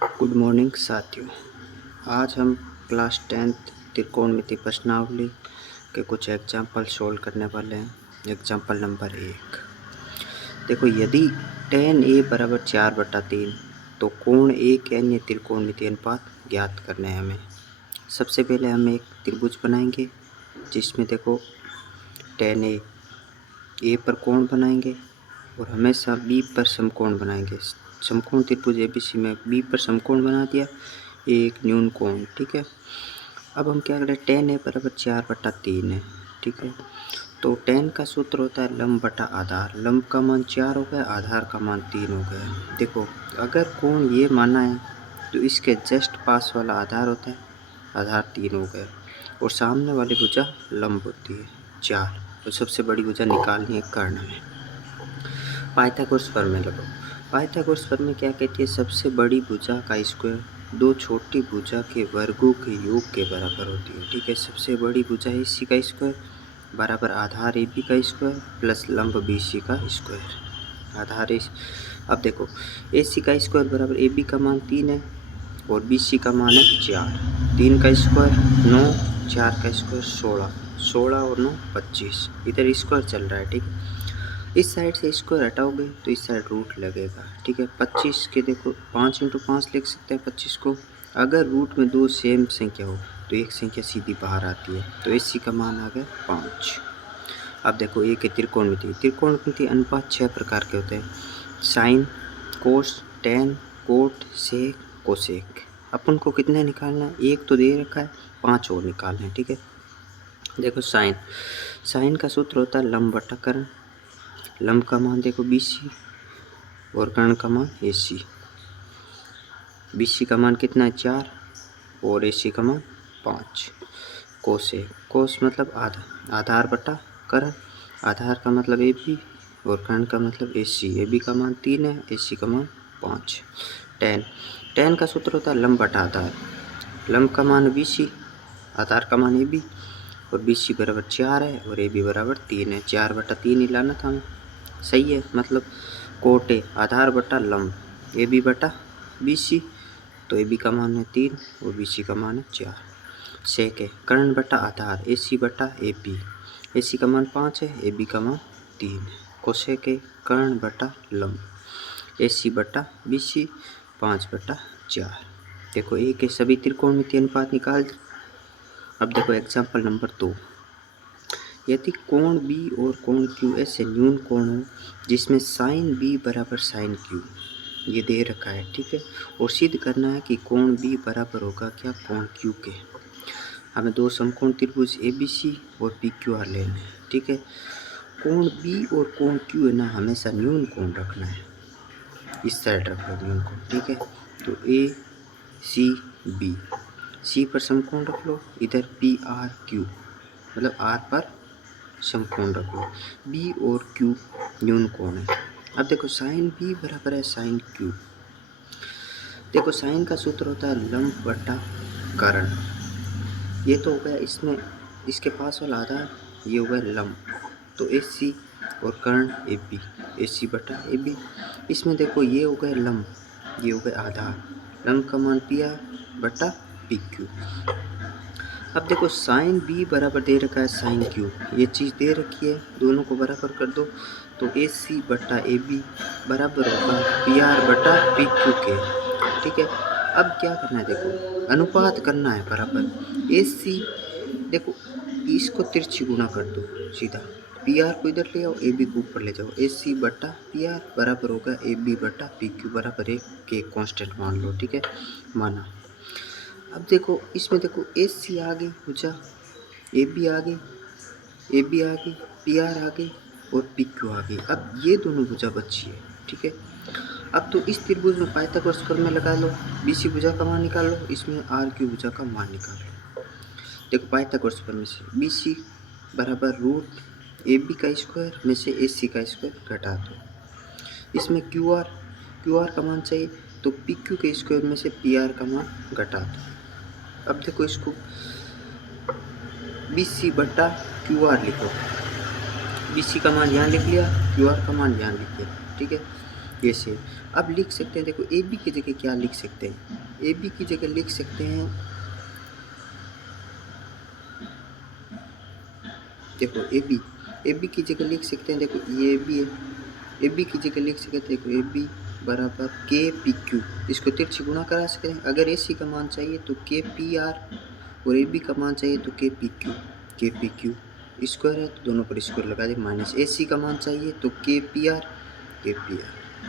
Good morning साथियों। आज हम क्लास 10th त्रिकोणमिति प्रश्नावली के कुछ एग्जाम्पल सोल्व करने वाले हैं। Example number 1। देखो, यदि tan a बराबर 4/3 तो कोण ए के अन्य त्रिकोणमिति अनुपात ज्ञात करने हैं हमें। सबसे पहले हम एक त्रिभुज बनाएंगे जिसमें देखो tan a पर कोण बनाएंगे और हमेशा b पर समकोण बनाएंगे। समकोण त्रिभुज ABC में b पर समकोण बना दिया, एक न्यून कोण। ठीक है, अब हम क्या करें, tan a बराबर 4/3 है। ठीक है, तो tan का सूत्र होता है लंब बटा आधार। लंब का मान 4 हो गया, आधार का मान 3 हो गया। देखो, अगर कोण ये माना है तो इसके जस्ट पास वाला आधार होता है, आधार 3 हो गया, और सामने वाली भुजा लंब होती है 4। तो सबसे बड़ी भुजा निकालनी है कर्ण में। पाइथागोरस प्रमेय लगाओ। पाइथागोरस प्रमेय क्या कहती है, सबसे बड़ी भुजा का स्क्वायर दो छोटी भुजा के वर्गों के योग के बराबर होती है। ठीक है, सबसे बड़ी भुजा AC का स्क्वायर बराबर आधार AB का स्क्वायर प्लस लंब BC का स्क्वायर। आधार अब देखो, AC का स्क्वायर बराबर AB का मान 3 है और BC का मान है 4। 3 का स्क्वायर 9, 4 का स्क्वायर 16, 16 और 9 25। इधर स्क्वायर चल रहा है। ठीक है, इस साइड से स्क्वायर हटाओगे तो इस साइड रूट लगेगा। ठीक है, 25 के देखो 5 × 5 लिख सकते हैं 25 को। अगर रूट में दो सेम संख्या हो तो एक संख्या सीधी बाहर आती है, तो AC का मान आ गया 5। अब देखो, एक है त्रिकोणमिति। त्रिकोणमिति अनुपात 6 प्रकार के होते हैं, साइन, कोस, टेन, कोट, सेक, कोसेक। अपन को कितने निकालना है, एक तो दे रखा है, 5 और निकालना है। ठीक है, देखो साइन। साइन का सूत्र होता है लंब बटा कर्ण। लंब का मान देखो BC और कर्ण का मान AC। BC का मान कितना है 4 और AC का मान 5। कोसेक, कोस मतलब आधार बटा कर्ण। आधार का मतलब AB और कर्ण का मतलब AC। AB का मान 3 है, AC का मान 5। टेन। टेन का सूत्र होता है लंब बटा आधार। लंब का मान BC, आधार का मान AB और BC बराबर 4 है और AB बराबर 3 है। 4/3 ही लाना था हमें। सही है, मतलब कोटे आधार बटा लंब AB बटा BC, तो AB का मान है 3 और BC का मान है 4। सेक है कर्ण बटा आधार AC बटा AB। AC का मान 5 है, AB का मान 3 है। कोसेक है कर्ण बटा लंब AC बटा BC 5/4। देखो, एक है सभी त्रिकोणमिति अनुपात निकाल। अब देखो एग्जाम्पल नंबर 2। यदि कोण B और कोण Q ऐसे न्यून कोण हो जिसमें साइन B बराबर साइन Q, ये दे रखा है। ठीक है, और सिद्ध करना है कि कोण B बराबर होगा क्या कोण Q के। हमें दो समकोण त्रिभुज ABC और PQR लेना है। ठीक है, कोण B और कोण Q है ना, हमेशा न्यून कोण रखना है, इस साइड रख लो न्यून कोण। ठीक है, तो ACB, C पर समकोण रख लो, इधर PRQ मतलब R पर समकोण रख लो। B और Q न्यून कोण है। अब देखो, साइन B बराबर है साइन Q। देखो, साइन का सूत्र होता है लंब बटा कर्ण। ये तो हो गया, इसमें इसके पास वाला आधार ये हो गया लंब, तो AC और कर्ण AB, AC बटा AB। इसमें देखो, ये हो गया लंब, ये हो गया आधार। लंब का मान PR बटा PQ। अब देखो, साइन B बराबर दे रखा है साइन Q, ये चीज़ दे रखी है, दोनों को बराबर कर दो तो AC बटा AB बराबर होगा PR बटा PQ के। ठीक है, अब क्या करना है, देखो अनुपात करना है बराबर। AC देखो, इसको तिरछी गुणा कर दो सीधा, PR को इधर ले आओ, AB को ऊपर ले जाओ। AC बटा PR बराबर होगा AB बटा PQ बराबर 1 के कांस्टेंट मान लो। ठीक है, माना। अब देखो, इसमें देखो AC आ गई भुजा, AB आ गई, AB आ गई, PR आ गई और PQ आ गई। अब ये दोनों भुजा बची है। ठीक है, अब तो इस त्रिभुज में पाइथागोरस प्रमेय लगा लो, BC भुजा का मान निकाल लो, इसमें RQ भुजा का मान निकाल लो। देखो, पाइथागोरस प्रमेय से BC बराबर रूट AB का स्क्वायर में से AC का स्क्वायर घटा दो। इसमें QR का मान चाहिए, तो PQ के स्क्वायर में से PR का मान घटा दो। अब देखो, इसको BC बटा QR लिखो। BC का मान यहाँ लिख लिया, QR का मान यहाँ लिख लिया। ठीक है, ऐसे अब लिख सकते हैं, देखो ए बी की जगह क्या लिख सकते हैं, ए बी की जगह लिख सकते हैं, देखो ए बी की जगह लिख सकते हैं, देखो ये बी है, ए बी की जगह लिख सकते हैं, देखो ए बी बराबर के पी क्यू, इसको तिरछी गुणा करा सकते हैं। अगर ए सी का मान चाहिए तो के पी आर, और ए बी का मान चाहिए तो के पी क्यू स्क्वायर है तो दोनों पर स्क्वायर लगा दे, माइनस ए सी का मान चाहिए तो के पी आर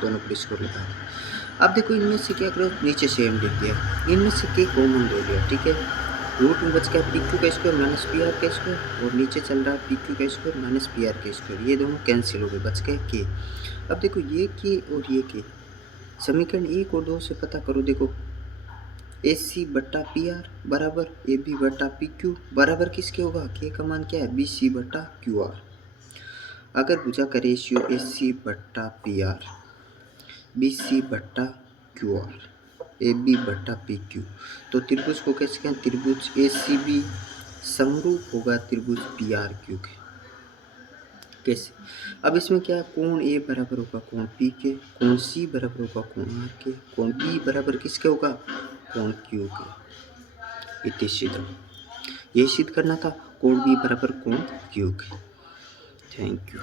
दोनों पर स्क्वायर लगा दे। अब देखो इनमें से क्या करो, नीचे सेम लिख दिया, इनमें से के कॉमन ले लिया, ठीक है, रूट में बच गया पी क्यू का स्क्वायर माइनस पी आर का स्क्वायर, और नीचे चल रहा है पी क्यू का स्क्वायर माइनस पी आर का स्क्वायर, ये दोनों कैंसिल हो गए, बच गए के। अब देखो ये के और ये के, समीकरण 1 और 2 से पता करो, देखो ए सी बट्टा पी आर बराबर ए बी बट्टा पी क्यू बराबर किसके होगा, के का मान क्या है, बी सी बट्टा क्यू आर। अगर भुजा का रेशियो ए सी बट्टा पी आर, बी सी बट्टा क्यू आर, ए बी बट्टा पी क्यू, तो त्रिभुज को कैसे कहें, त्रिभुज ए सी बी समरूप होगा त्रिभुज पी आर क्यू के। कैसे, अब इसमें क्या है, कोण ए बराबर होगा कोण पी के, कोण सी बराबर होगा कोण आर के, कोण बी बराबर किसके होगा, कोण क्यू के। इति सिद्धम, ये सिद्ध करना था, कोण बी बराबर कोण क्यू के। Thank you.